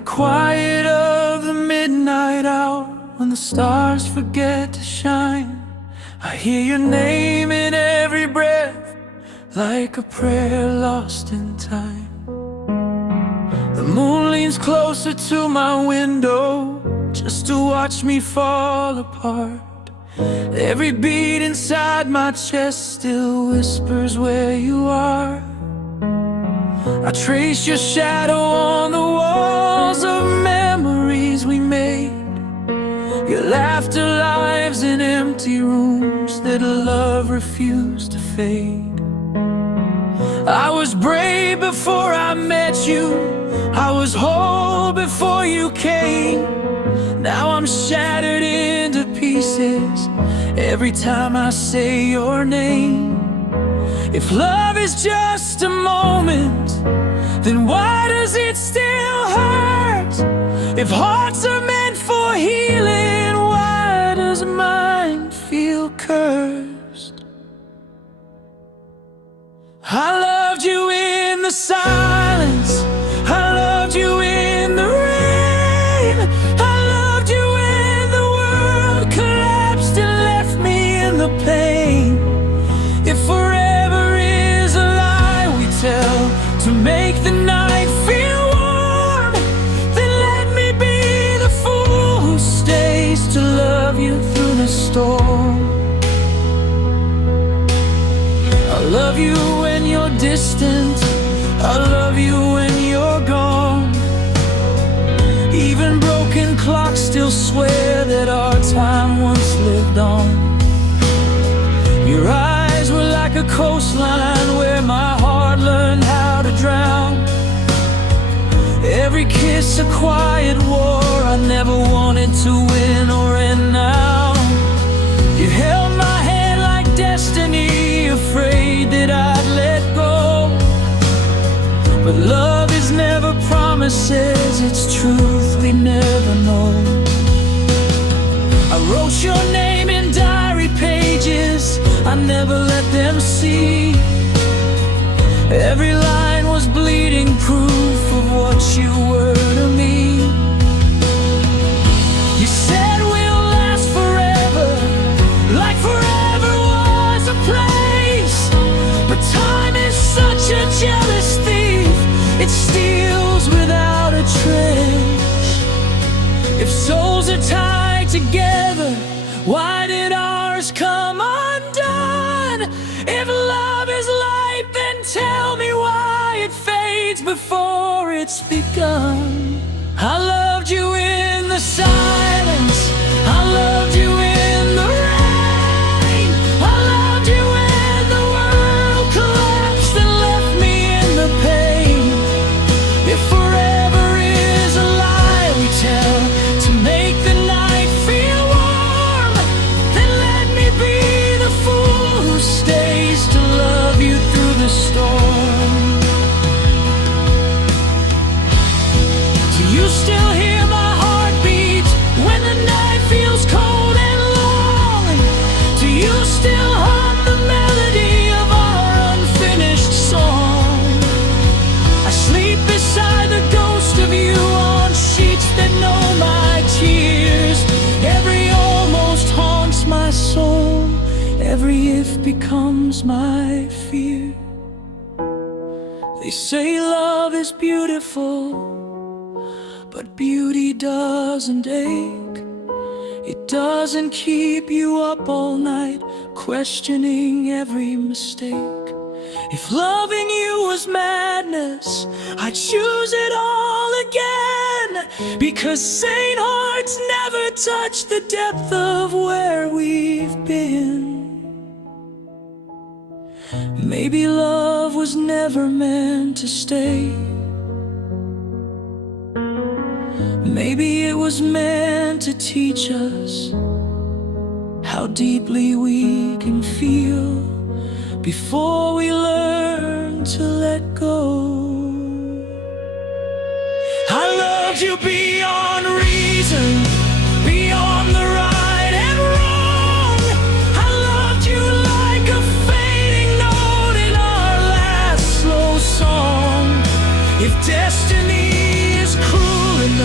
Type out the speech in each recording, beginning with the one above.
the quiet of the midnight hour, when the stars forget to shine, I hear your name in every breath, like a prayer lost in time. The moon leans closer to my window, just to watch me fall apart. Every beat inside my chest still whispers where you are. I trace your shadow on the walls of memories we made. Your laughter lives in empty rooms that love refused to fade. I was brave before I met you, I was whole before you came. Now I'm shattered into pieces every time I say your name. If love is just a moment, then why does it still hurt? If hearts are meant for healing, why does mine feel cursed? I loved you in the silence, I loved you in the rain, I loved you when the world collapsed and left me in the pain. If forever is a lie we tell to make the night feel warm, then let me be the fool who stays to love you through the storm. I love you when you're distant, I love you when you're gone. Even broken clocks still swear that our time once lived on. Your eyes were like a coastline where my heart learned how to drown. Every kiss a quiet war I never wanted to win or end now. You held my hand like destiny, afraid that I'd let go. But love is never promises, it's truth we never know. I wrote your name in diary pages I never let them see. Every line was bleeding proof of what you were to me. You said we'll last forever, like forever was a place. But time is such a jealous thief, it steals without a trace. If souls are tied together, why did ours come undone? If love is light, then tell me why it fades before it's begun. I loved you in the silence, I loved you in the rain, I loved you when the world collapsed and left me in the pain. If forever is a lie we tell to make the night feel warm, then let me be the fool who stays to love you through the storm. Do you still hear my heartbeat when the night feels cold and long? Do you still hum the melody of our unfinished song? I sleep beside the ghost of you on sheets that know my tears. Every almost haunts my soul, every if becomes my fear. They say love is beautiful, but beauty doesn't ache. It doesn't keep you up all night, questioning every mistake. If loving you was madness, I'd choose it all again, because sane hearts never touch the depth of where we've been. Maybe love was never meant to stay. Maybe it was meant to teach us how deeply we can feel before we learn to let go. I loved you beyond reason, beyond the right and wrong. I loved you like a fading note in our last slow song. If destiny is cruel enough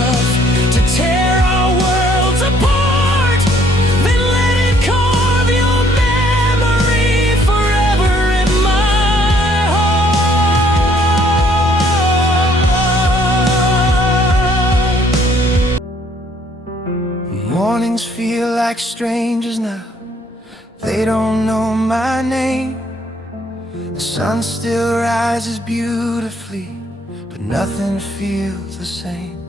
like strangers now. They don't know my name. The sun still rises beautifully, but nothing feels the same.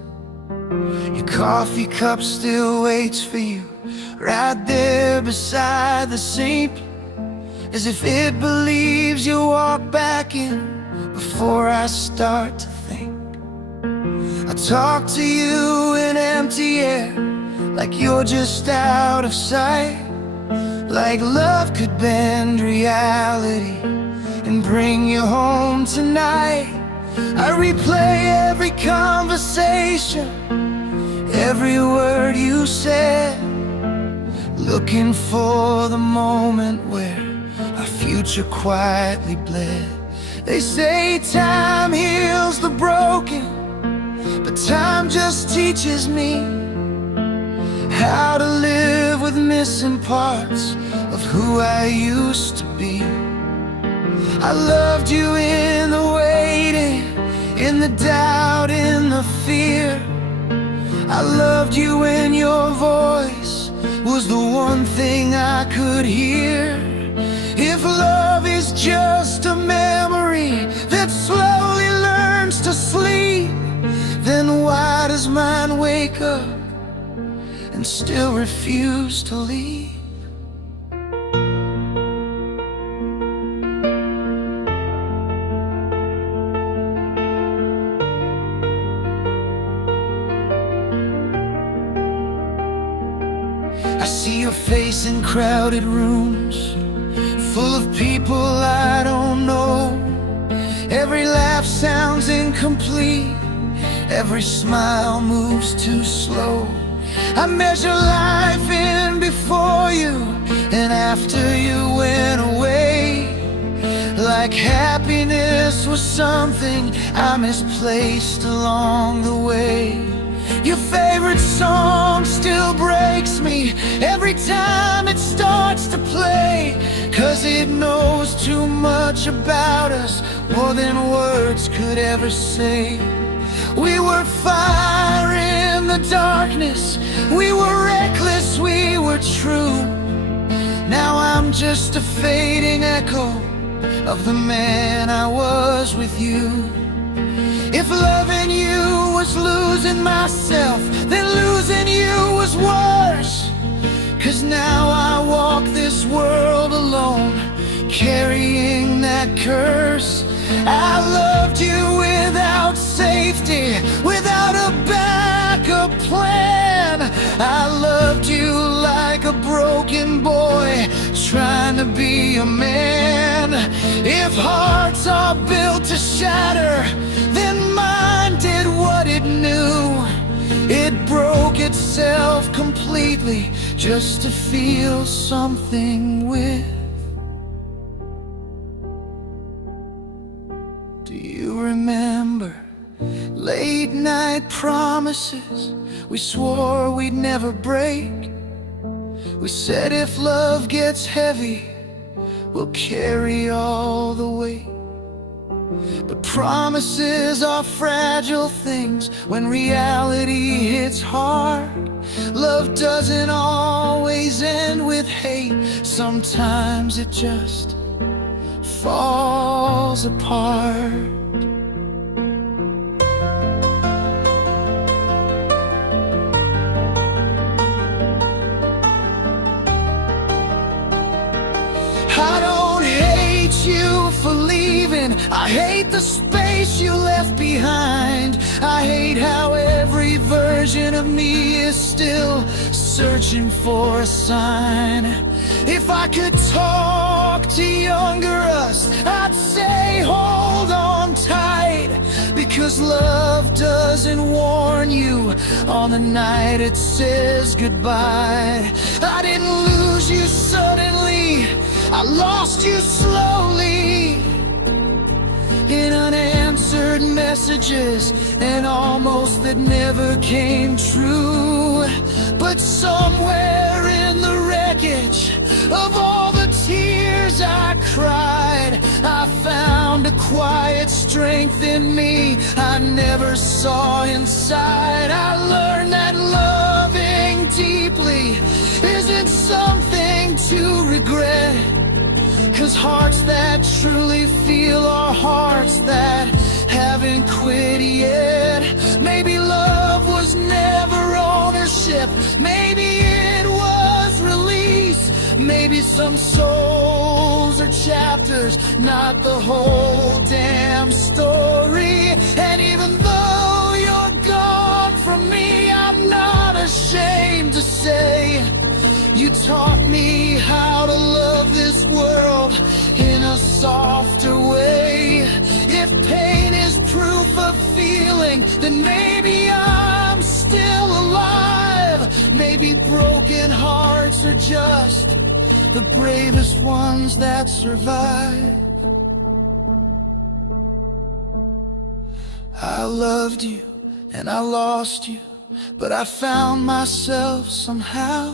Your coffee cup still waits for you, right there beside the sink, as if it believes you'll walk back in before I start to think. I talk to you in empty air, like you're just out of sight, like love could bend reality and bring you home tonight. I replay every conversation, every word you said, looking for the moment where our future quietly bled. They say time heals the broken, but time just teaches me how to live with missing parts of who I used to be. I loved you in the waiting, in the doubt, in the fear. I loved you when your voice was the one thing I could hear. If love is just a memory that slowly learns to sleep, then why does mine wake up and still refuse to leave? I see your face in crowded rooms, full of people I don't know. Every laugh sounds incomplete, every smile moves too slow. I measure life in before you and after you went away, like happiness was something I misplaced along the way. Your favorite song still breaks me every time it starts to play, 'cause it knows too much about us, more than words could ever say. We were fire in the darkness, we were reckless, we were true. Now I'm just a fading echo of the man I was with you. If loving you was losing myself, then losing you was worse. 'Cause now I walk this world alone, carrying that curse. I loved you without safety, without a backup plan. I loved you like a broken boy trying to be a man. If hearts are built to shatter, then mine did what it knew. It broke itself completely just to feel something with. Do you remember late night promises we swore we'd never break? We said if love gets heavy, we'll carry all the weight. But promises are fragile things when reality hits hard. Love doesn't always end with hate, sometimes it just falls apart. I don't hate you for leaving, I hate the space you left behind. I hate how every version of me is still searching for a sign. If I could talk to younger us, I'd say hold on tight, because love doesn't warn you on the night it says goodbye. I didn't lose you suddenly, I lost you slowly, in unanswered messages and almost that never came true. But somewhere in the wreckage of all the tears I cried, I found a quiet strength in me I never saw inside. I learned that loving deeply isn't something to regret. 'Cause hearts that truly feel are hearts that haven't quit yet. Maybe love was never ownership, maybe it was release. Maybe some souls are chapters, not the whole damn story. And even though you're gone from me, I'm not ashamed to say you taught me how to love this world in a softer way. If pain is proof of feeling, then maybe I'm still alive. Maybe broken hearts are just the bravest ones that survive. I loved you and I lost you, but I found myself somehow.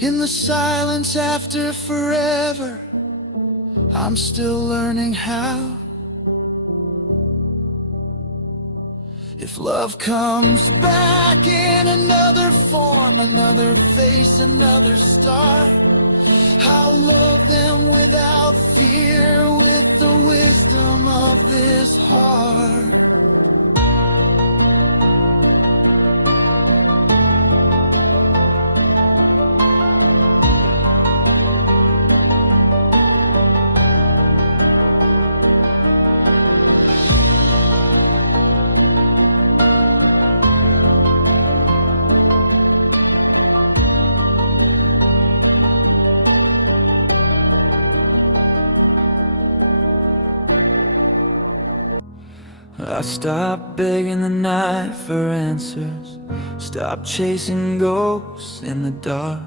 In the silence after forever, I'm still learning how. If love comes back in another form, another face, another start, I'll love them without fear, with the wisdom of this heart. I stopped begging the night for answers, stopped chasing ghosts in the dark.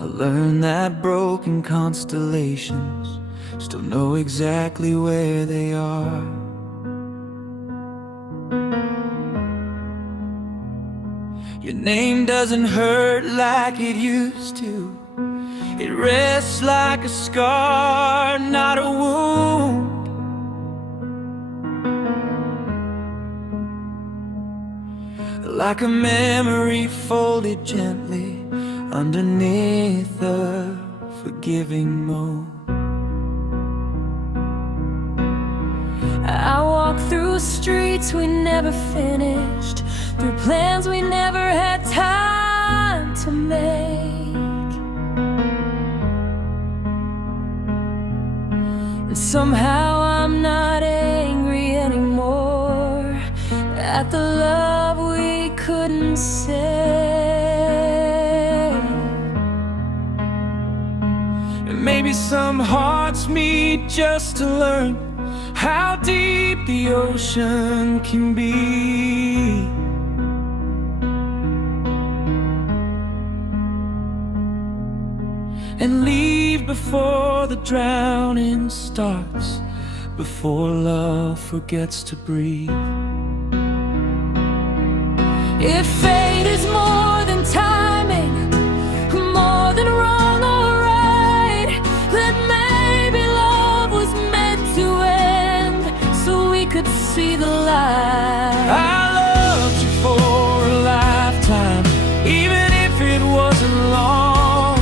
I learned that broken constellations still know exactly where they are. Your name doesn't hurt like it used to. It rests like a scar, not a wound. Like a memory folded gently underneath a forgiving moon. I walked through streets we never finished, through plans we never had time to make. And somehow I'm not angry anymore at the love we couldn't save. And maybe some hearts meet just to learn how deep the ocean can be. And leave before the drowning starts, before love forgets to breathe. If fate is more than timing, more than wrong or right, then maybe love was meant to end so we could see the light. I loved you for a lifetime, even if it wasn't long.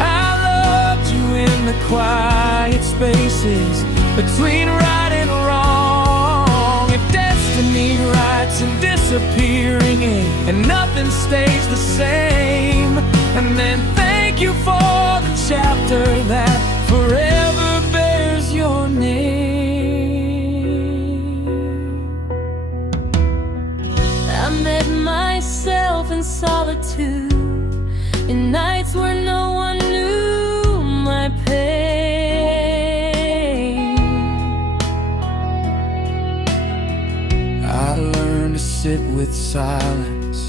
I loved you in the quiet spaces between right and wrong. If destiny writes and disappearing in, and nothing stays the same, and then thank you for the chapter that forever bears your name. I met myself in solitude, in nights where no one knew my pain. I learned to sit with silence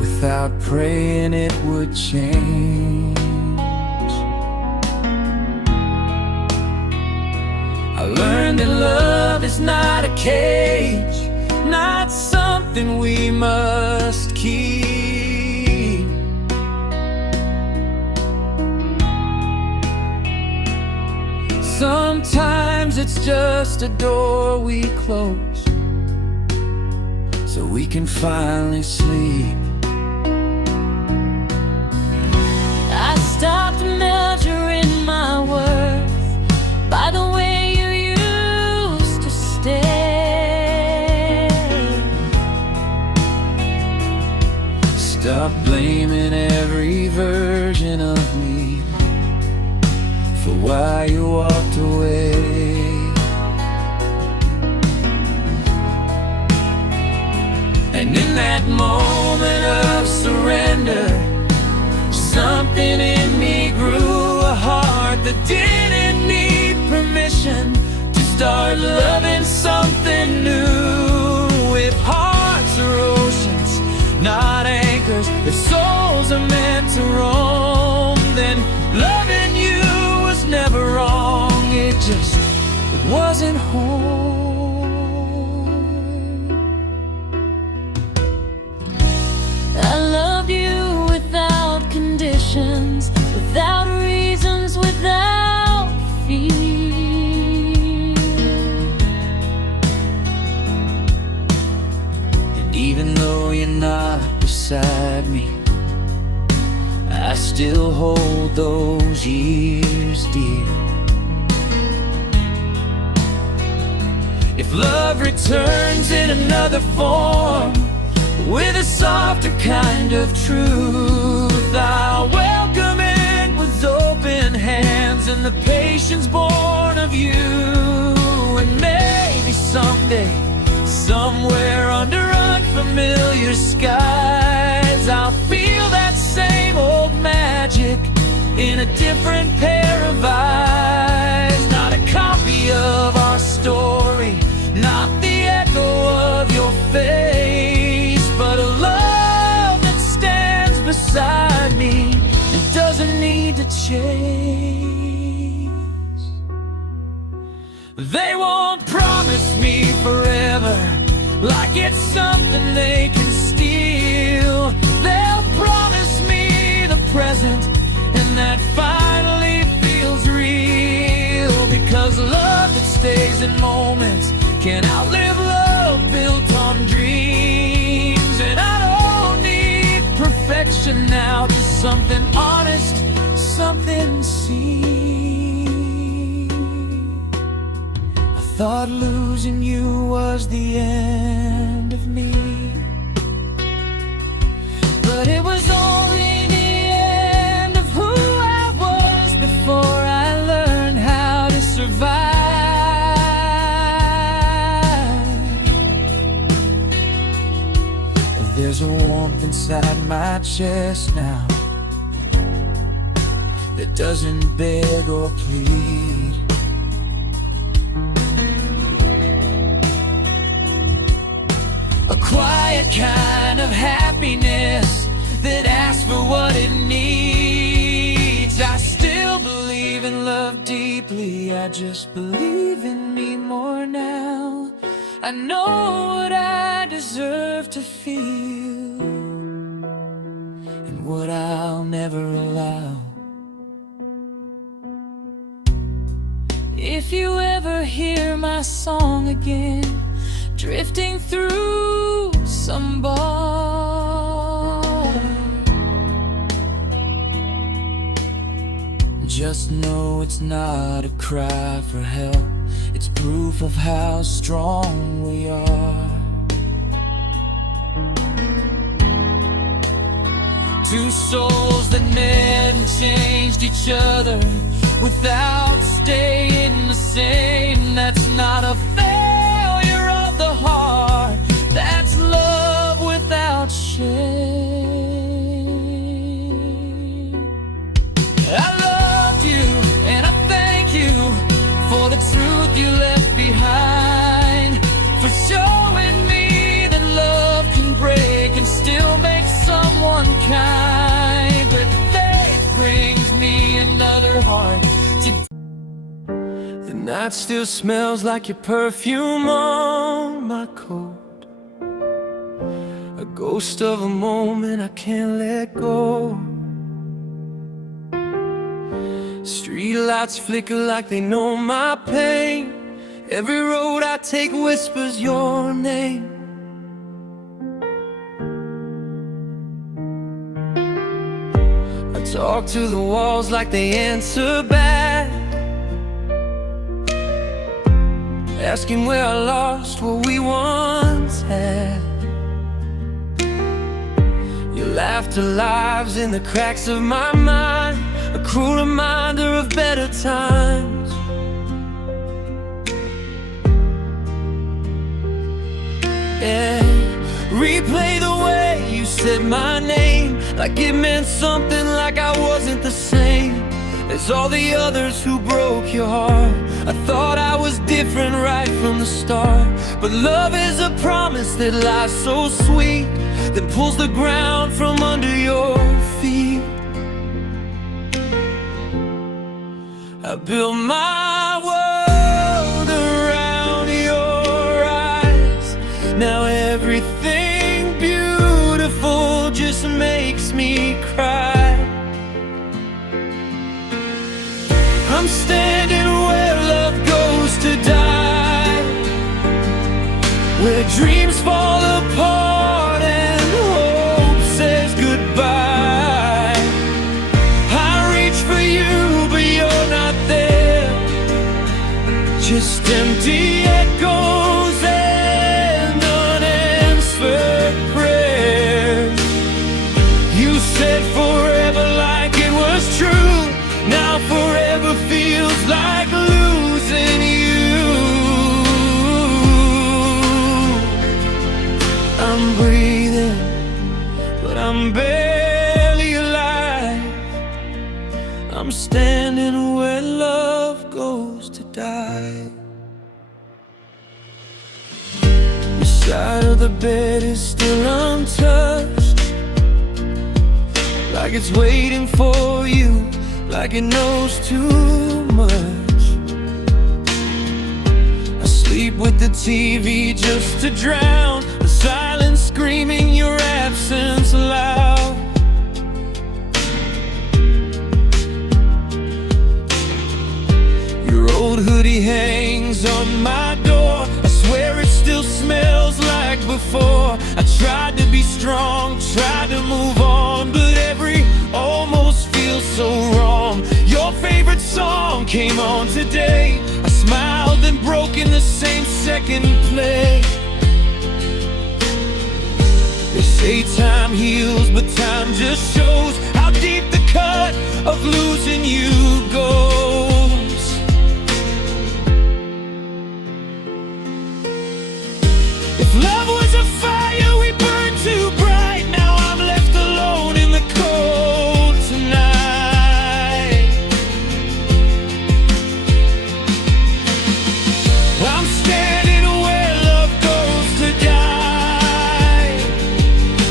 without praying it would change. I learned that love is not a cage, not something we must keep. Sometimes it's just a door we close so we can finally sleep. I stopped measuring my worth by the way you used to stare. Stop blaming every version of me for why you walked away. And in that moment of surrender, something in me grew, a heart that didn't need permission to start loving something new. If hearts are oceans, not anchors, if souls are meant to roam, then loving you was never wrong, it just wasn't home. I loved you without conditions, without reasons, without fear. And even though you're not beside me, I still hold those years dear. If love returns in another form, with a softer kind of truth, I'll welcome it with open hands and the patience born of you. And maybe someday, somewhere under unfamiliar skies, I'll feel that same old magic in a different pair of eyes. Not a copy of our story, not the echo of your face, but a love that stands beside me and doesn't need to chase. They won't promise me forever, like it's something they can steal. They'll promise me the present, and that finally feels real. Because love that stays in moments can outlive love built on dreams. And I don't need perfection now, just something honest, something seen. I thought losing you was the end of me, but it was only the end of who I was before I learned how to survive. There's a warmth inside my chest now that doesn't beg or plead. A quiet kind of happiness that asks for what it needs. I still believe in love deeply, I just believe in me more now. I know what I deserve to feel and what I'll never allow. If you ever hear my song again, drifting through some bar, just know it's not a cry for help, it's proof of how strong we are. Two souls that never changed each other without staying the same. That's not a failure of the heart, that's love without shame. I loved you and I thank you for the truth you left behind, for showing me that love can break and still make someone kind. But faith brings me another heart to. The night still smells like your perfume on my coat, a ghost of a moment I can't let go. Street lights flicker like they know my pain. Every road I take whispers your name. Talk to the walls like they answer back, asking where I lost what we once had. Your laughter lives in the cracks of my mind, a cruel reminder of better times. Yeah, replay the way you said my name, like it meant something, like I wasn't the same as all the others who broke your heart. I thought I was different right from the start, but love is a promise that lies so sweet, that pulls the ground from under your feet. I built my world around your eyes. Now everything beautiful just makes me cry. I'm standing where love goes to die, where dreams fall apart and hope says goodbye. I reach for you, but you're not there, just empty echoes and unanswered prayers. You said forever like it was true, now forever feels like losing you. I'm breathing, but I'm barely alive. I'm standing where love goes to die. Your side of the bed is still untouched, like it's waiting for you, like it knows too much. I sleep with the TV just to drown the silence, screaming your absence loud. Your old hoodie hangs on my door, I swear it still smells like before. I tried to be strong, tried to move on, but every almost feels so wrong. Your favorite song came on today, I smiled and broke in the same second play. They say time heals, but time just shows how deep the cut of losing you goes. If love was a fire we burned too bright, now I'm left alone in the cold tonight. I'm standing where love goes to die,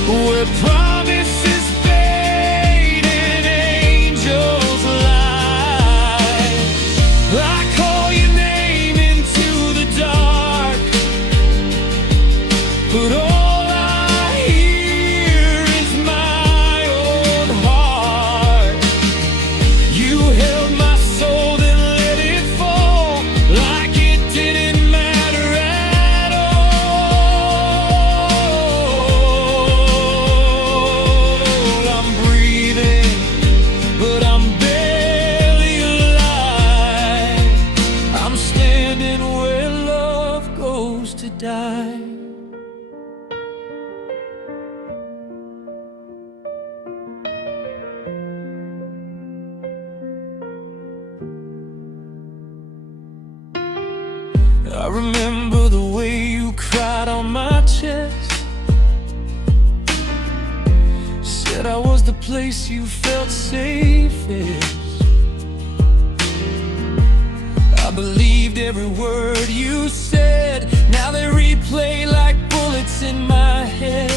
where promises fade and angels lie. I call your name into the dark, but all I hear is my own heart. You held my soul, then let it fall, like it didn't matter at all. I'm breathing, but I'm barely alive. I'm standing where love goes to die. I remember the way you cried on my chest, said I was the place you felt safest. I believed every word you said, now they replay like bullets in my head.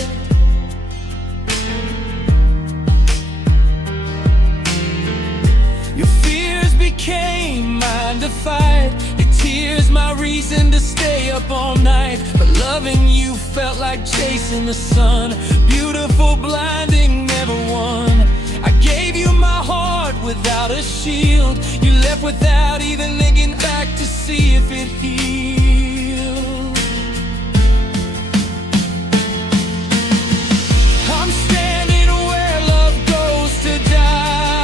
Your fears became mine to fight, your tears my reason to stay up all night. But loving you felt like chasing the sun, beautiful, blinding, never won. I gave you my heart without a shield, you left without even thinking back to see if it healed. I'm standing where love goes to die,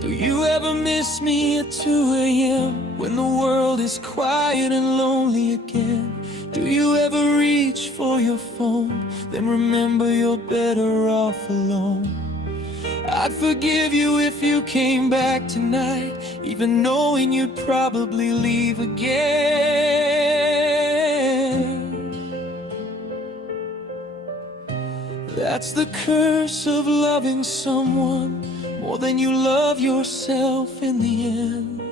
Do you ever miss me at 2 a.m. when the world is quiet and lonely again? Do you ever reach for your phone, then remember you're better off alone? I'd forgive you if you came back tonight, even knowing you'd probably leave again. That's the curse of loving someone more than you love yourself in the end.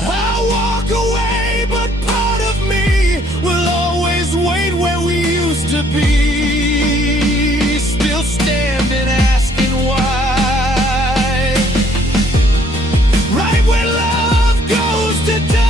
I walk away, but part of me will always wait where we used to be, still standing asking why, right where love goes to die.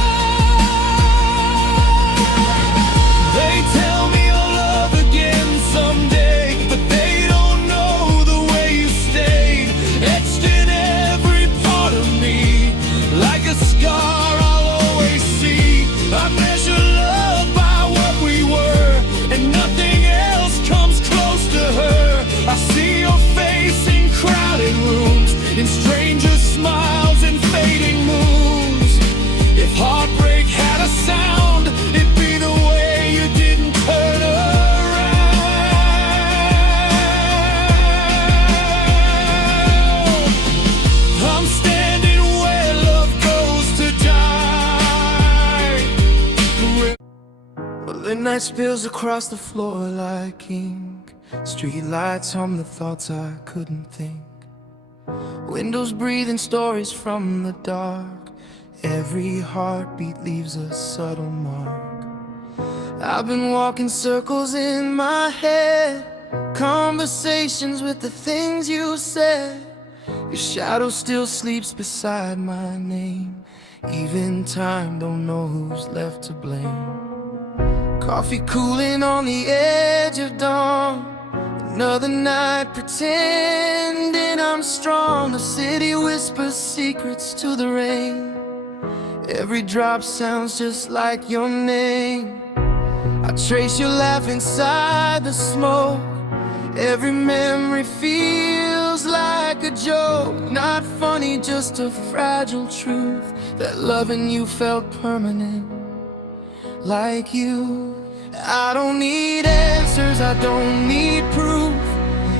They tell me you'll love again someday, but they don't know the way you stayed, etched in every part of me, like a scar I'll always see. I measure love by what we were, and nothing else comes close to her. I see your face in crowded rooms, in strangers' smiles and fading moons. If heartbreak had a sound, it'd be the way you didn't turn around. I'm standing where love goes to die. Well, the night spills across the floor like ink. Street lights hum the thoughts I couldn't think. Windows breathing stories from the dark. Every heartbeat leaves a subtle mark. I've been walking circles in my head, conversations with the things you said. Your shadow still sleeps beside my name. Even time don't know who's left to blame. Coffee cooling on the edge of dawn. Another night pretending I'm strong. The city whispers secrets to the rain. Every drop sounds just like your name. I trace your laugh inside the smoke. Every memory feels like a joke. Not funny, just a fragile truth, that loving you felt permanent, like you. I don't need answers, I don't need proof,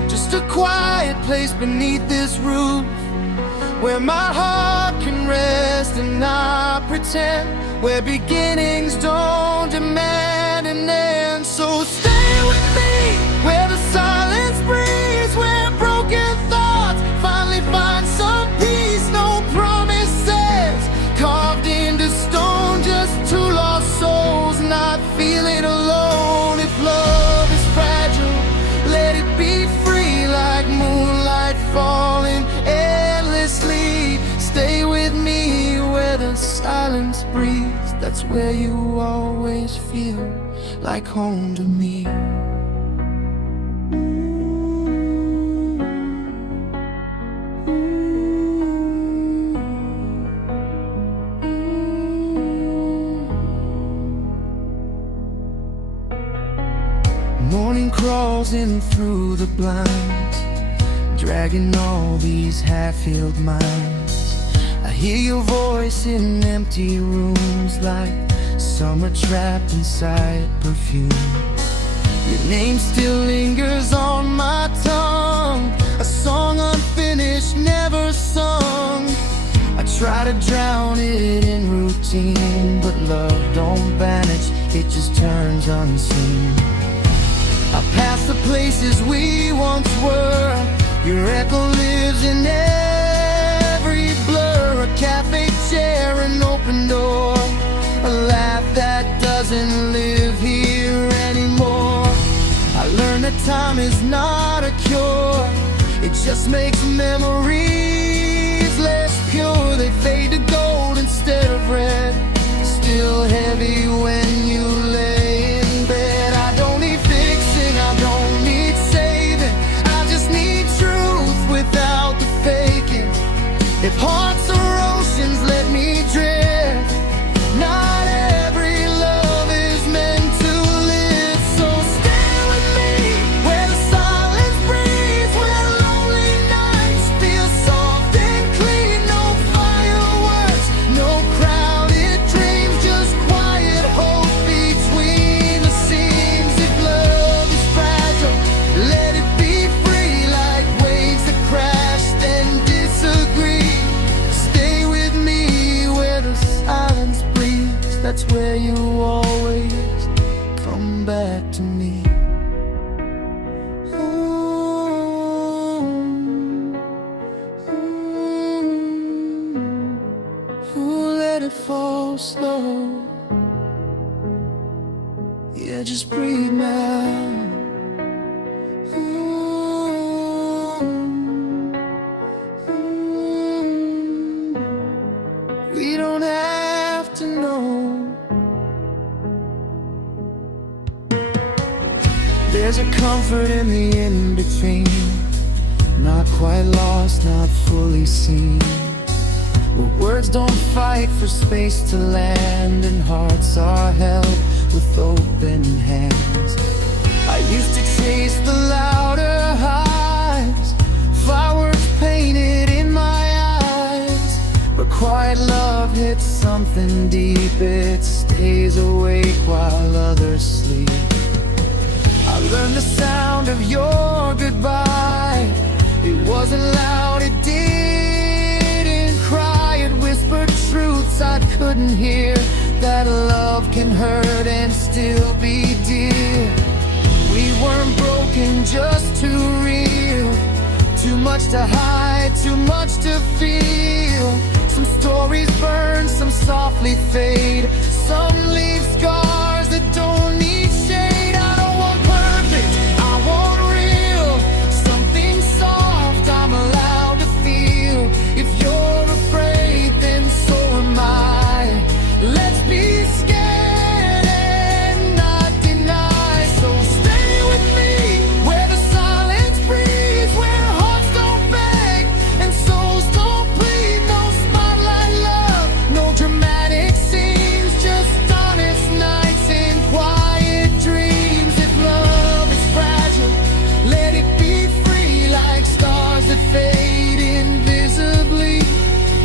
just a quiet place beneath this roof, where my heart can rest and not pretend, where beginnings don't demand an end. So stay with me, where the silence breathes, where broken thoughts finally find some peace. No promises carved into stone, just two lost souls not feeling alone. If love is fragile, let it be free, like moonlight falling endlessly. Stay with me where the silence breathes. That's where you always feel like home to me. Morning crawls in through the blinds, dragging all these half-healed minds. I hear your voice in empty rooms, like summer trapped inside perfume. Your name still lingers on my tongue, a song unfinished, never sung. I try to drown it in routine, but love don't vanish, it just turns unseen. I pass the places we once were. Your echo lives in every blur. A cafe chair, an open door, a laugh that doesn't live here anymore. I learned that time is not a cure, it just makes memories less pure. They fade to gold instead of red, still heavy when you lay in bed. I don't need fixing, I don't need saving, I just need truth without the faking. If hearts are oceans, let me drift. Not every love is meant to live. So stay with me where the silence breathes, where lonely nights fall slow. Yeah, just breathe now. We don't have to know. There's a comfort in the in-between, not quite lost, not fully seen, where words don't fight for space to land, and hearts are held with open hands. I used to chase the louder highs, fireworks painted in my eyes, but quiet love hits something deep. It stays awake while others sleep. I learned the sound of your goodbye. It wasn't loud, it didn't cry. It whispered truths I couldn't hear, that love can hurt and still be dear. We weren't broken, just too real. Too much to hide, too much to feel. Some stories burn, some softly fade. Some leave scars that don't need shade. I don't want perfect, I want real. Something soft I'm allowed to feel. If you're afraid, then so am I. Let's be scared and not deny. So stay with me where the silence breathes, where hearts don't beg and souls don't plead. No spotlight love, no dramatic scenes, just honest nights and quiet dreams. If love is fragile, let it be free, like stars that fade invisibly.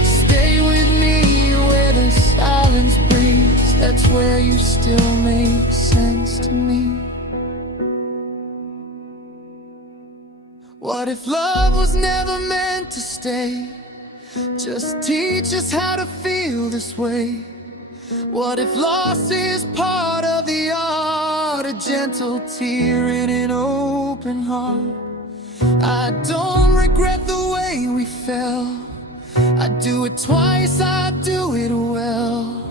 Stay with me where the silence breathes, that's where you still make sense to me. What if love was never meant to stay? Just teach us how to feel this way. What if loss is part of the art? A gentle tear in an open heart. I don't regret the way we fell. I'd do it twice, I'd do it well.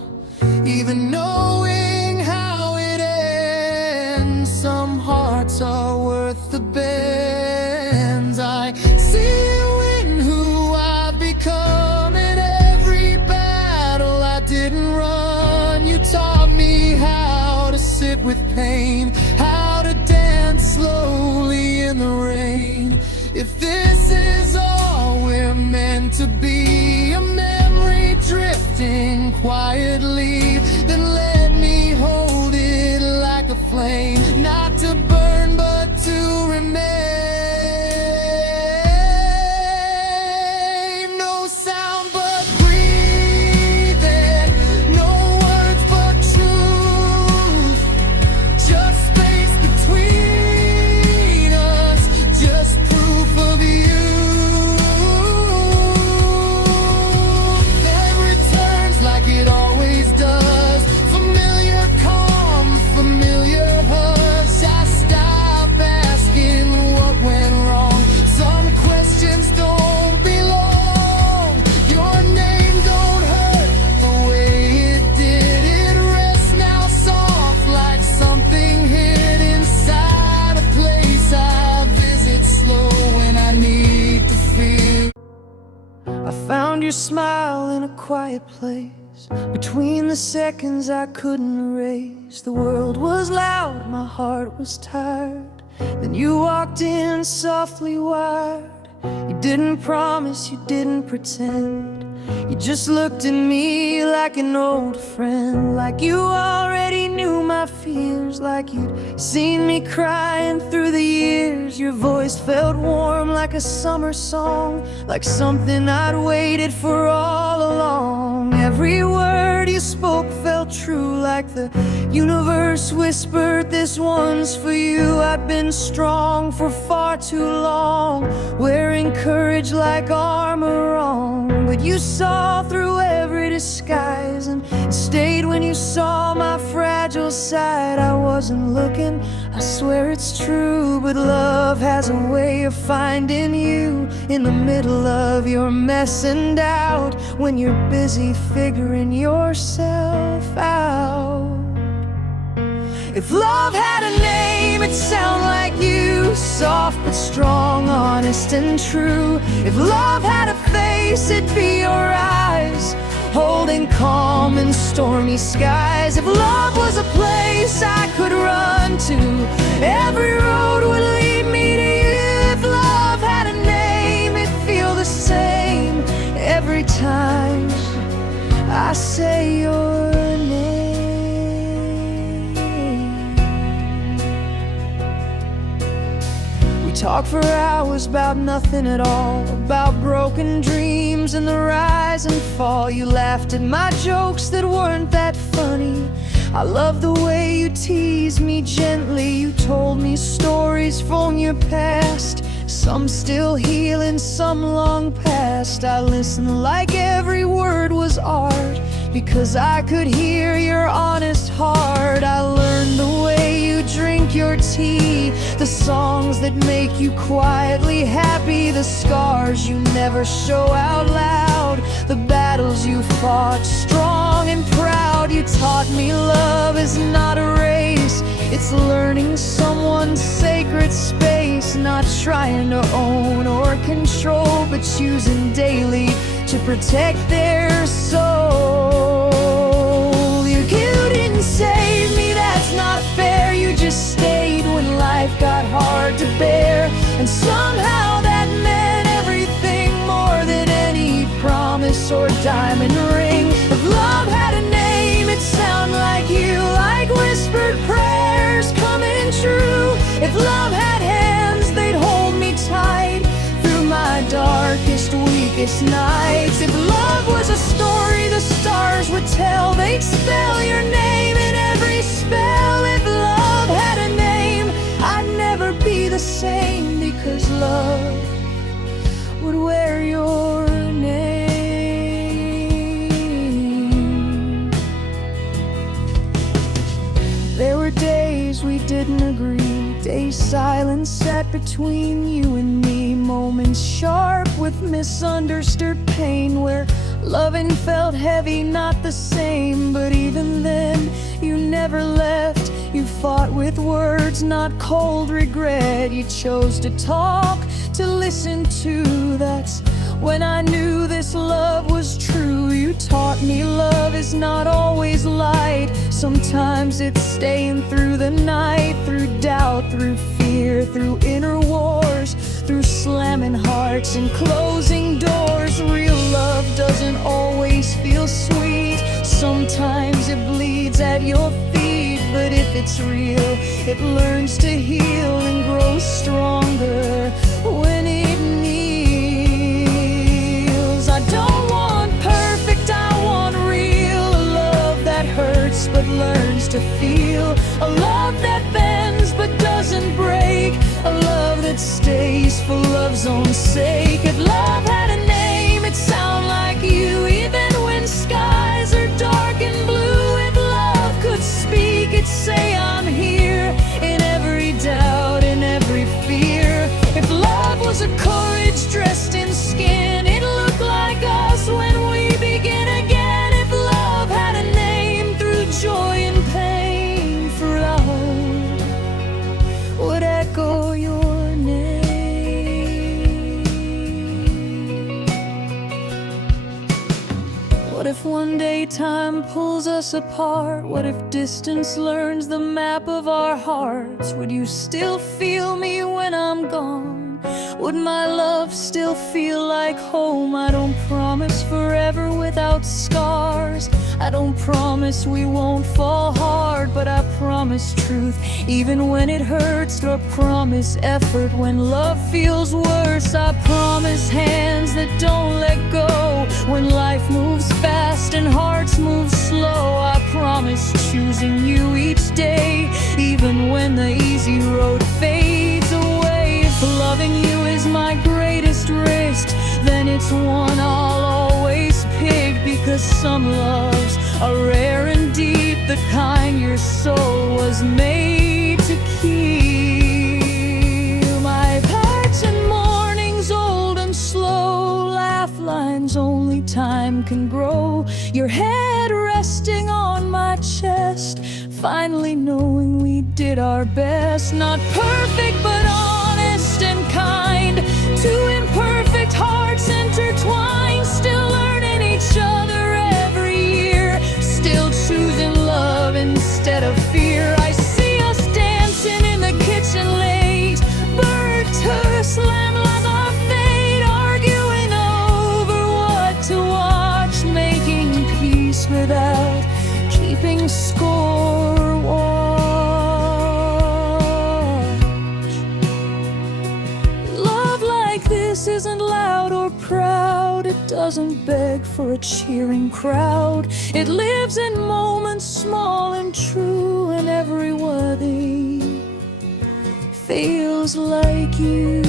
Even knowing how it ends, some hearts are worth the bends. I see you in who I've become, in every battle I didn't run. You taught me how to sit with pain, how to dance slowly in the rain. If this is all we're meant to be, a memory drifting quietly, then let me hold it like a flame, not to burn but to remain. No sound but breathing, no words but truth, just space between us, just proof of you. Then returns like it always does, familiar calm, familiar hush. I stop asking what went wrong. Some questions don't belong. Your name don't hurt the way it did. It rests now soft like something hid inside a place I visit slow when I need to feel. I found your smile in a quiet place, between the seconds I couldn't erase. The world was loud, my heart was tired. Then you walked in softly wired. You didn't promise, you didn't pretend. You just looked at me like an old friend, like you already knew my fears, like you'd seen me crying through the years. Your voice felt warm like a summer song, like something I'd waited for all along. Every word you spoke felt true, like the universe whispered, this one's for you. I've been strong for far too long, wearing courage like armor on. But you saw through every disguise and stayed when you saw my fragile side. I wasn't looking, I swear it's true, but love has a way of finding you in the middle of your mess and doubt, when you're busy figuring yourself out. If love had a name, it'd sound like you, soft but strong, honest and true. If love had a face, it'd be your eyes, holding calm in stormy skies. If love was a place I could run to, every road would lead me to you. If love had a name, it'd feel the same every time I say your name. We talk for hours about nothing at all, about broken dreams and the rise and fall. You laughed at my jokes that weren't that funny. I love the way you teased me gently. You told me stories from your past, some still healing, some long past. I listened like every word was art, because I could hear your honest heart. I learned the way you drink your tea, the songs that make you quietly happy, the scars you never show out loud, the battles you fought strong and proud. You taught me love is not a race, it's learning someone's sacred space, not trying to own or control, but choosing daily to protect their soul. You didn't save me, that's not fair. You just stayed when life got hard to bear, and somehow that meant everything, more than any promise or diamond ring. If love had a name, it'd sound like you, like whispered prayers coming true. If love had hands, they'd hold me tight through my darkest, weakest nights. If love was a story the stars would tell, they'd spell your name in every spell. If love had a name, I'd never be the same, because love would wear your name. There were days we didn't agree, days silence sat between you and me, moments sharp with misunderstood pain, where loving felt heavy, not the same. But even then, you never left. You fought with words, not cold regret. You chose to talk, to listen to. That's when I knew this love was true. You taught me love is not always light. Sometimes it's staying through the night, through doubt, through fear, through inner wars, through slamming hearts and closing doors. Real love doesn't always feel sweet. Sometimes it bleeds at your feet. But if it's real, it learns to heal and grow stronger when it kneels. I don't want perfect, I want real. A love that hurts but learns to feel. A love that bends but doesn't break. A love that stays for love's own sake. If love had a name, it'd sound like you, even when skies are dark and blue. If love could speak, it'd say I'm here, in every doubt, in every fear. If love was a courage dressed in skin, it'd look like us when we begin again. If love had a name, through joy and pain, for love would echo your name. What if one day time pulls us apart? What if distance learns the map of our hearts? Would you still feel me when I'm gone? Would my love still feel like home? I don't promise forever without scars. I don't promise we won't fall hard, but I promise truth even when it hurts. I promise effort when love feels worse. I promise hands that don't let go when life moves fast and hearts move slow. I promise choosing you each day, even when the easy road fades away. If loving you is my greatest risk, then it's one I'll always pick, because some loves are rare and deep, the kind your soul was made to keep. My nights and mornings old and lines only time can grow. Your head resting on my chest, finally knowing we did our best. Not perfect, but honest and kind. Two imperfect hearts intertwined, still learning each other every year, still choosing love instead of fear. I see us dancing in the kitchen late, bird to slam like our fate, arguing over what to watch, making peace without keeping score. Love like this isn't loud or proud. It doesn't beg for a cheering crowd. It lives in moments small and true, and everybody feels like you.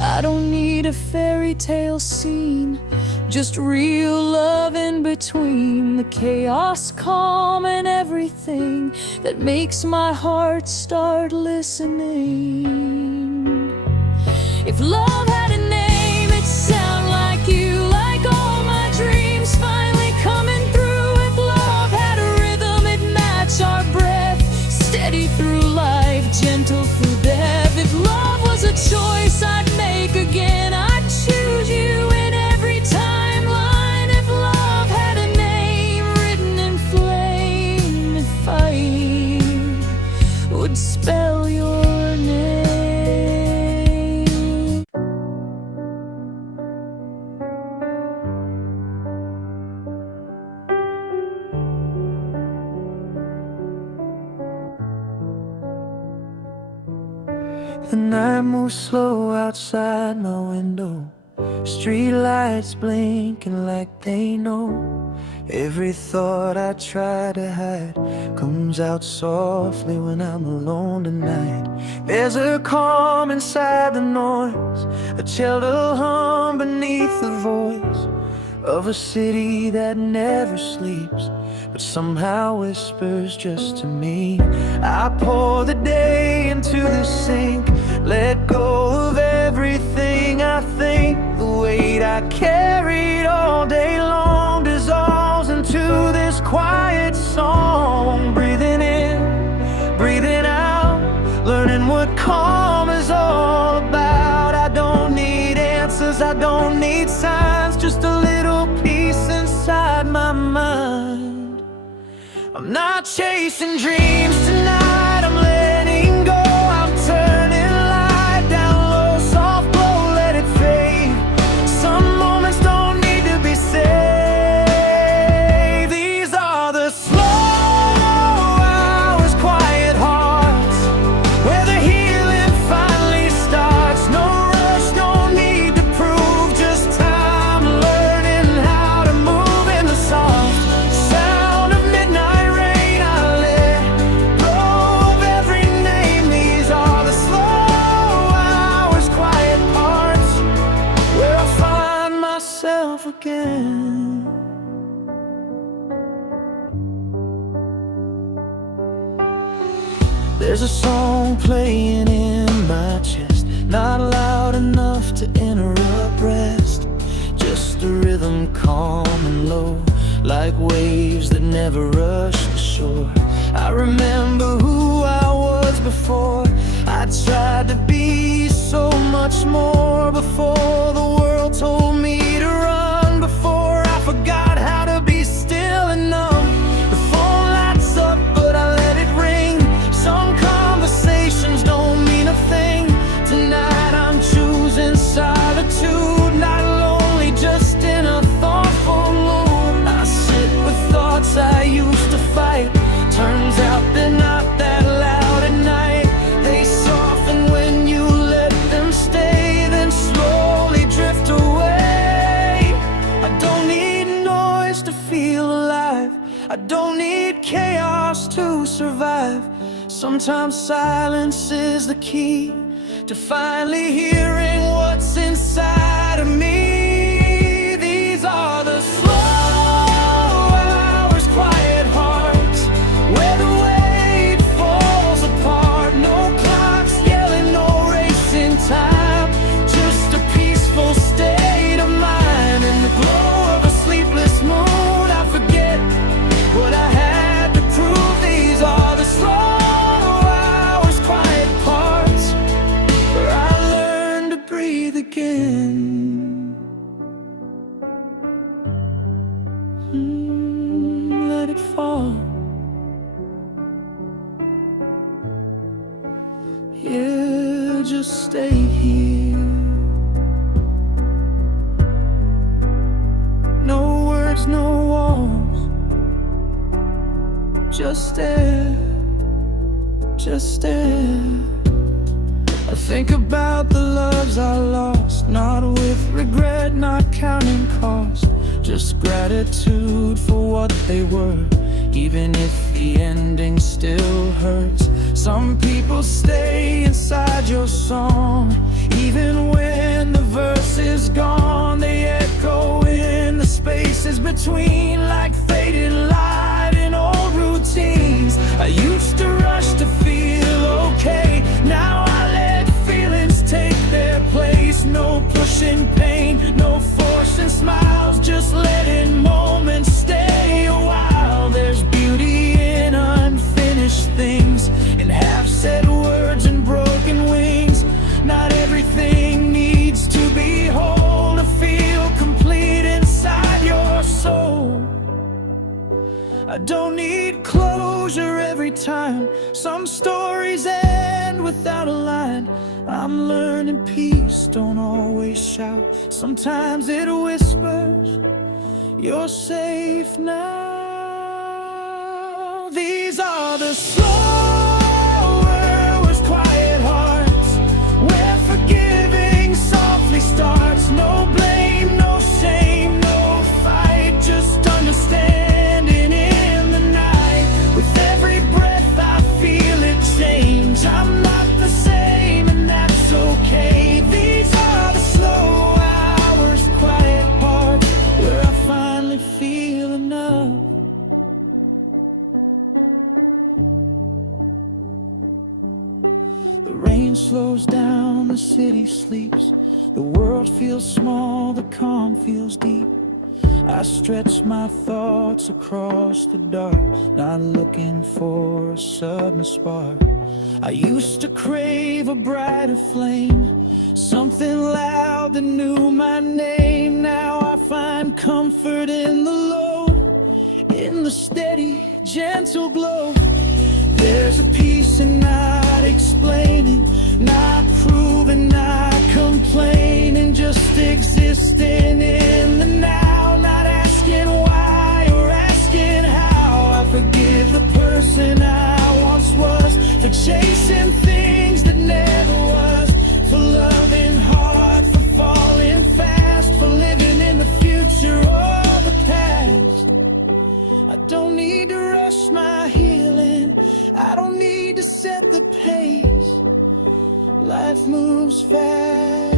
I don't need a fairy tale scene, just real love in between. The chaos, calm, and everything that makes my heart start listening. If love had a name, it'd sound like you, like all my dreams finally coming through. If love had a rhythm, it'd match our breath, steady through life, gentle through death. If love was a choice I'd make again, I'd choose you in every timeline. If love had a name written in flame, if I would spell your name. The night moves slow outside my window, street lights blinking like they know. Every thought I try to hide comes out softly when I'm alone tonight. There's a calm inside the noise, a gentle hum beneath the voice of a city that never sleeps, but somehow whispers just to me. I pour the day into the sink, let go of everything I think. The weight I carried all day long dissolves into this quiet song. Breathing in, breathing out, learning what calm is all about. I don't need answers, I don't need signs, just a little peace inside my mind. I'm not chasing dreams tonight, I'm letting go. I'm turning light down low, soft blow, let it fade. Some moments don't need to be saved. These are the slow hours, quiet hearts, where the healing finally starts. No rush, no need to prove, just time learning how to move in the soft sound of midnight rain. I let go of every name. These are the slow hours, quiet parts, where I find myself again. There's a song playing in my chest, not loud enough to interrupt rest, just a rhythm calm and low, like waves that never rush the shore. I remember who I was before. I tried to be so much more before the world told me to run, before I forgot how to be still and numb. The phone lights up, but I let it ring. Some conversations don't mean a thing. Tonight I'm choosing solitude, not lonely, just in a thoughtful mood. I sit with thoughts I used to fight. Turns out they're not that loud at night. They soften when you let them stay, then slowly drift away. I don't need noise to feel alive, I don't need chaos to survive. Sometimes silence is the key to finally hearing what's inside of me. These are the slow hours, quiet hearts, where the weight falls apart. No clocks yelling, no time. Just a peaceful state of mind. In the glow of a sleepless moon, I forget what I had to prove. These are the slow hours, quiet parts, where I learn to breathe again. Let it fall. Yeah, just stay here. No words, no walls. Just stare, just stare. I think about the loves I lost, not with regret, not counting cost. Just gratitude for what they were, even if the ending still hurts. Some people stay inside your song, even when the verse is gone. They echo in the spaces between, like faded light in old routines. I used to rush to feel okay, now I let feelings take their place. No pushing pain, no forcing smiles, just letting moments stay a while. There's beauty in unfinished things, in half-said words and broken wings. Not everything needs to be whole to feel complete inside your soul. I don't need closure every time. Some stories end without a line. I'm learning peace don't always shout. Sometimes it whispers, you're safe now. These are the slow hours, quiet hearts, where forgiving softly starts. No blame, no shame, no fight, just understanding in the night. With every breath I feel it change. I'm not the same, and that's okay. These are the slow hours, quiet parts, where I finally feel enough. The rain slows down, the city sleeps. The world feels small, the calm feels deep. I stretch my thoughts across the dark, not looking for a sudden spark. I used to crave a brighter flame, something loud that knew my name. Now I find comfort in the low, in the steady, gentle glow. There's a peace in not explaining, not proving, not complaining, just existing in the now, not asking why or asking how. I forgive the person I once was, for chasing things that never was, for loving hard, for falling fast, for living in the future or the past. I don't need to rush my healing, I don't need to set the pace. Life moves fast.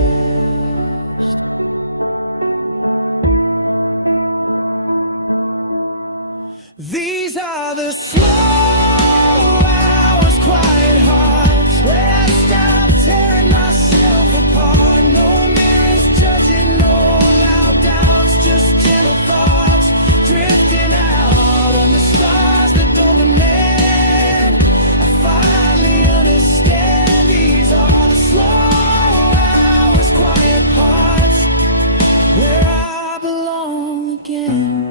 These are the slow hours, quiet hearts, where I stop tearing myself apart. No mirrors judging, no loud doubts, just gentle thoughts drifting out under stars that don't demand. I finally understand. These are the slow hours, quiet parts, where I belong again.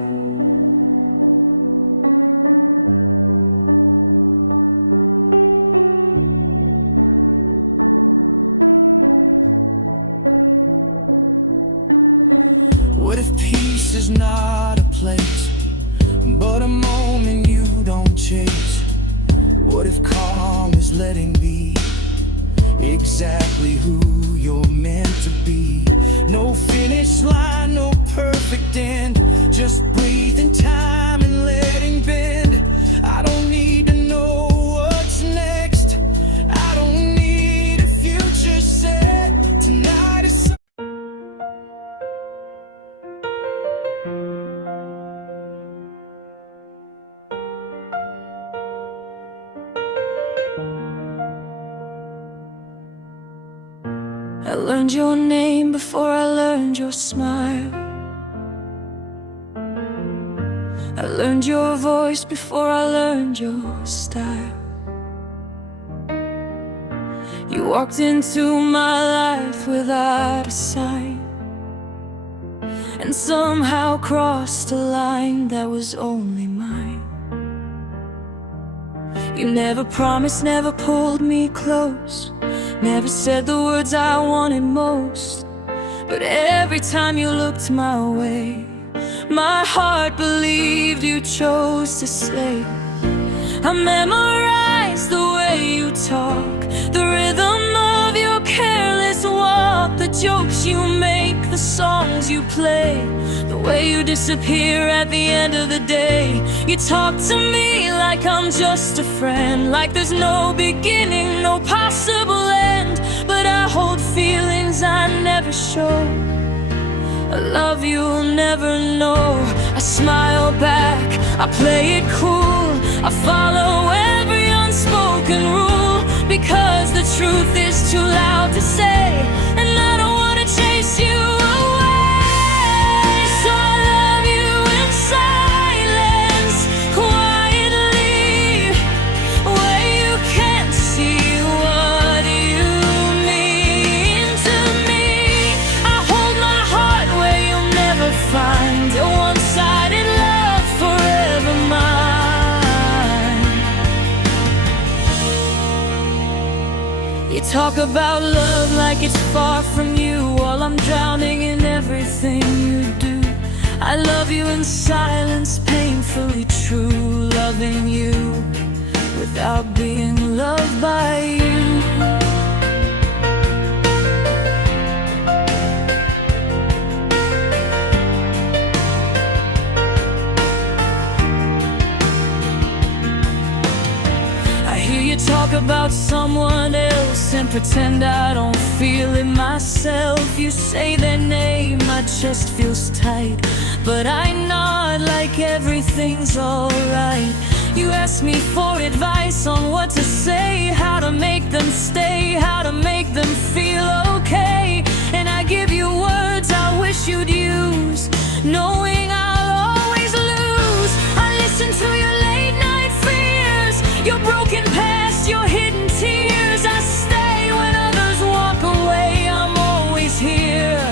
What if peace is not a place, but a moment you don't chase? What if calm is letting be exactly who you're meant to be? No finish line, no perfect end, just breathing time and letting bend. I don't need to know what's next, I don't need a future set. Tonight is I learned your name before I learned your smile. I learned your voice before I learned your style. You walked into my life without a sign, and somehow crossed a line that was only mine. You never promised, never pulled me close, never said the words I wanted most. But every time you looked my way, my heart believed you chose to stay. I memorized the way you talk, the rhythm of your careless walk, the jokes you make, the songs you play, the way you disappear at the end of the day. You talk to me like I'm just a friend, like there's no beginning, no possible end. But I hold feelings I never show, a love you'll never know. I smile back, I play it cool, I follow every unspoken rule, because the truth is too loud to say, and I don't wanna chase you away. So I love you in silence, quietly, where you can't see what you mean to me. I hold my heart where you'll never find a one-sided love forever mine. You talk about love like it's far from you, while I'm drowning in everything you do. I love you in silence, painfully true, loving you without being loved by you. You talk about someone else and pretend I don't feel it myself. You say their name, my chest feels tight, but I nod like everything's alright. You ask me for advice on what to say, how to make them stay, how to make them feel okay. And I give you words I wish you'd use, knowing I'll always lose. I listen to your late night fears, your broken past, your hidden tears. I stay when others walk away. I'm always here,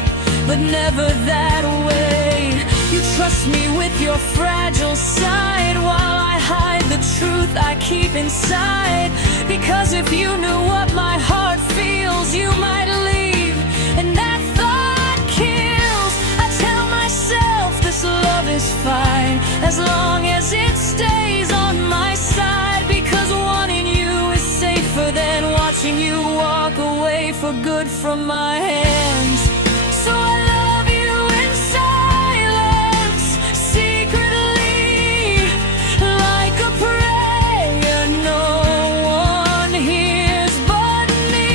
but never that way. You trust me with your fragile side, while I hide the truth I keep inside. Because if you knew what my heart feels, you might leave, and that thought kills. I tell myself this love is fine, as long as it stays on my side, because wanting you is safer than watching you walk away for good from my hands. So I love you in silence, secretly, like a prayer no one hears but me.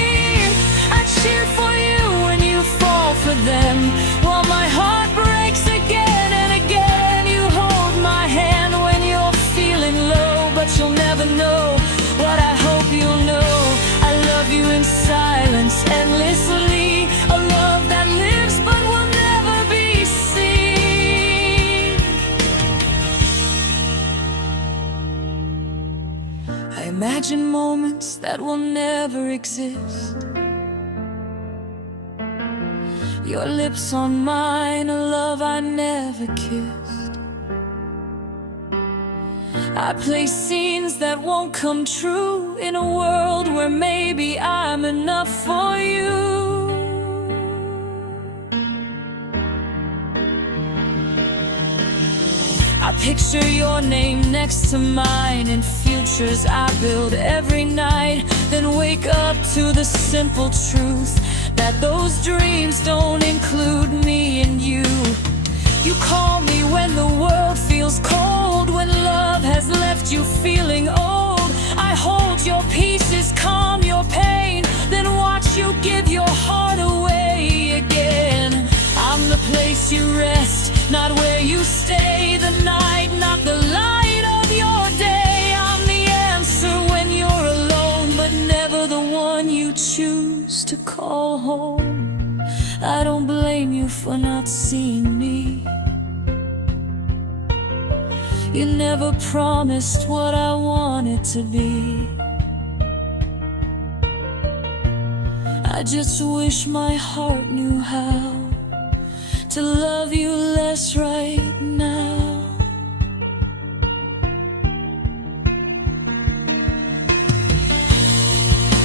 I cheer for you when you fall for them, while my heart breaks again and again. You hold my hand when you're feeling low, but you'll never know what I hope you'll know. I love you in silence, endlessly, a love that lives but will never be seen. I imagine moments that will never exist, your lips on mine, a love I never kissed. I play scenes that won't come true, in a world where maybe I'm enough for you. I picture your name next to mine in futures I build every night, then wake up to the simple truth that those dreams don't include me and you. You call me when the world feels cold, when love has left you feeling old. I hold your pieces, calm your pain, then watch you give your heart away again. I'm the place you rest, not where you stay. The night, not the light of your day. I'm the answer when you're alone, but never the one you choose. choose to call home. I don't blame you for not seeing me. You never promised what I wanted to be. I just wish my heart knew how to love you less right now.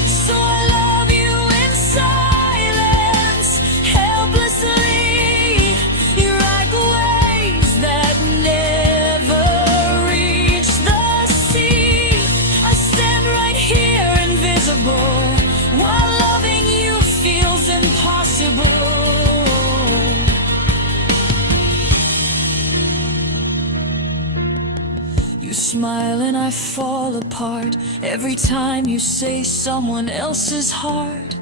So I love you in silence, helplessly. You ride the waves that never reach the sea. I stand right here invisible, while loving you feels impossible. You smile and I fall apart every time you say someone else's heart.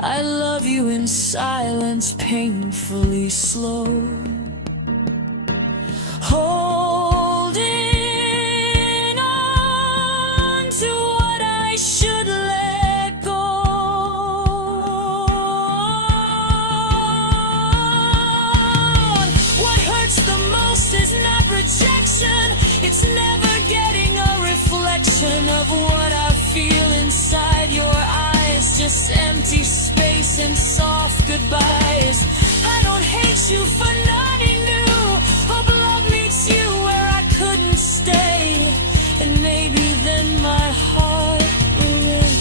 I love you in silence, painfully slow, holding on to what I should let go. What hurts the most is not rejection, it's never getting a reflection of what I feel inside your eyes. Just empty space and soft goodbyes. I don't hate you for nothing new. Hope love meets you where I couldn't stay, and maybe then my heart will live.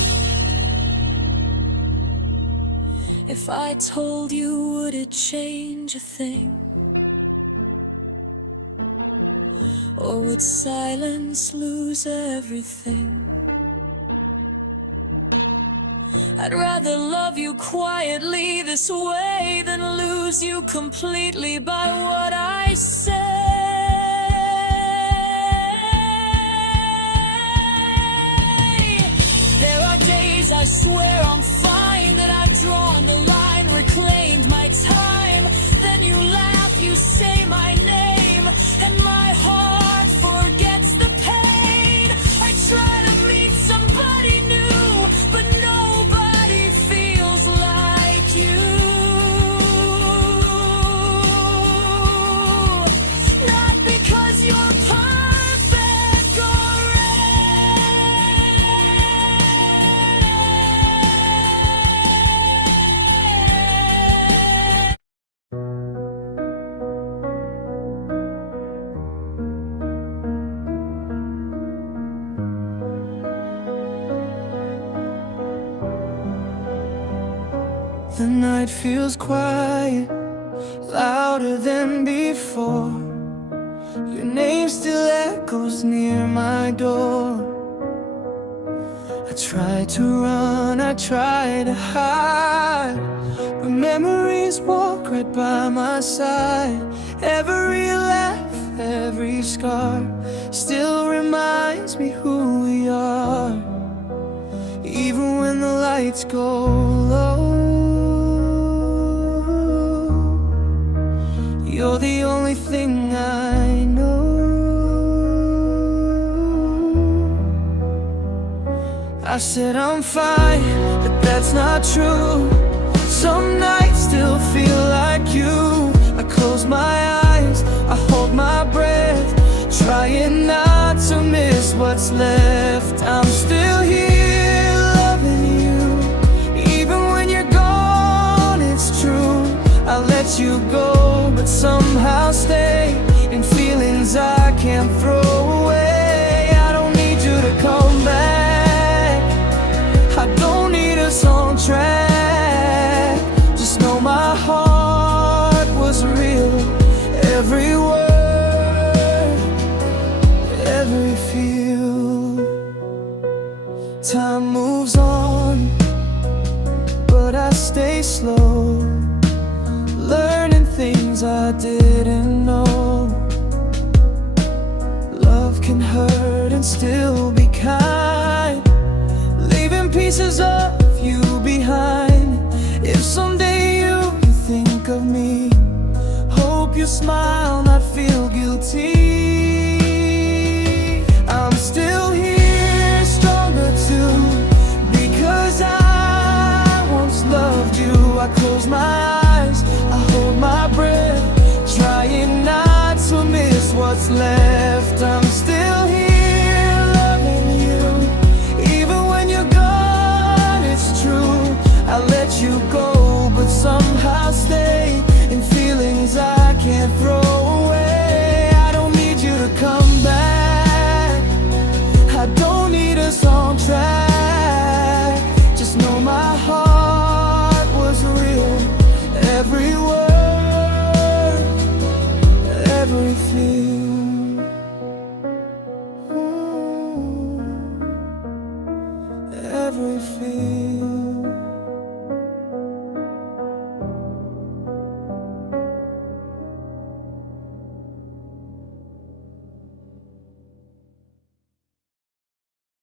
If I told you, would it change a thing? Or would silence lose everything? I'd rather love you quietly this way than lose you completely by what I say. There are days I swear I'm fine, that I've drawn the line, reclaimed my time. Then you laugh, you say my name, and my heart forgets the pain. I try to meet somebody new, but nobody feels like you. Not because you're perfect or The night feels quiet, louder than before. Your name still echoes near my door. I try to run, I try to hide, but memories walk right by my side. Every laugh, every scar still reminds me who we are. Even when the lights go low, you're the only thing I know. I said I'm fine, but that's not true. Some nights still feel like you. I close my eyes, I hold my breath, trying not to miss what's left. I'm still here loving you, even when you're gone, it's true. I let you go, but somehow stay in feelings I can't throw away. I don't need you to come back, I don't need us on track. Just know my heart was real, every word, every feel. Time moves on, but I stay slow, learning things I didn't know. Love can hurt and still be kind, leaving pieces of you behind. If someday you think of me, hope you smile, not feel guilty. I'm still here, stronger too, because I won't close my eyes, I hold my breath, trying not to miss what's left. I'm still here loving you, even when you're gone, it's true. I let you go, but somehow stay in feelings I can't throw away. I don't need you to come back, I don't